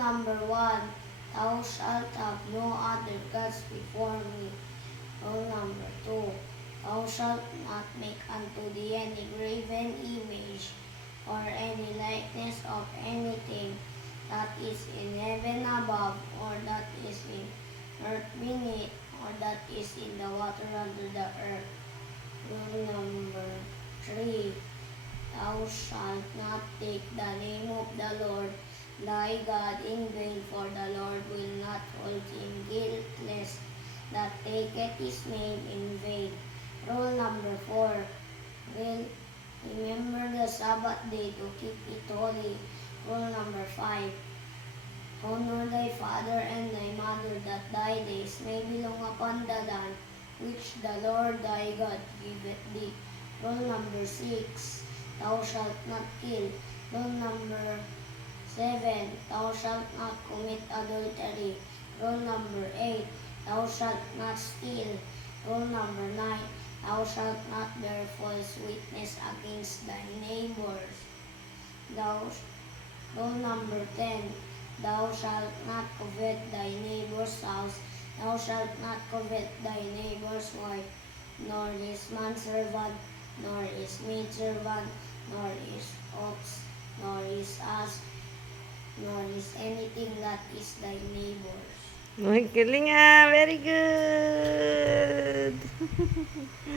number 1. Thou shalt have no other gods before me. Rule number 2. Thou shalt not make unto thee any graven image or any likeness of anything that is in heaven above, or that is in earth beneath, or that is in the water under the earth. Rule number 3. Thou shalt not take the name of the Lord thy God in vain, for the Lord will not hold him guiltless that taketh his name in vain. Rule number 4. Remember the Sabbath day to keep it holy. Rule number 5. Honor thy father and thy mother, that thy days may be long upon the land which the Lord thy God giveth thee. Rule number 6. Thou shalt not kill. Rule number 7. Thou shalt not commit adultery. Rule number 8. Thou shalt not steal. Rule number 9. Thou shalt not bear false witness against thy neighbors. Rule number 10. Thou shalt not covet thy neighbor's house. Thou shalt not covet thy neighbor's wife, nor his manservant, nor his maidservant, nor his ox, nor his ass, nor is anything that is thy neighbor's. Uy, galing ah. Very good.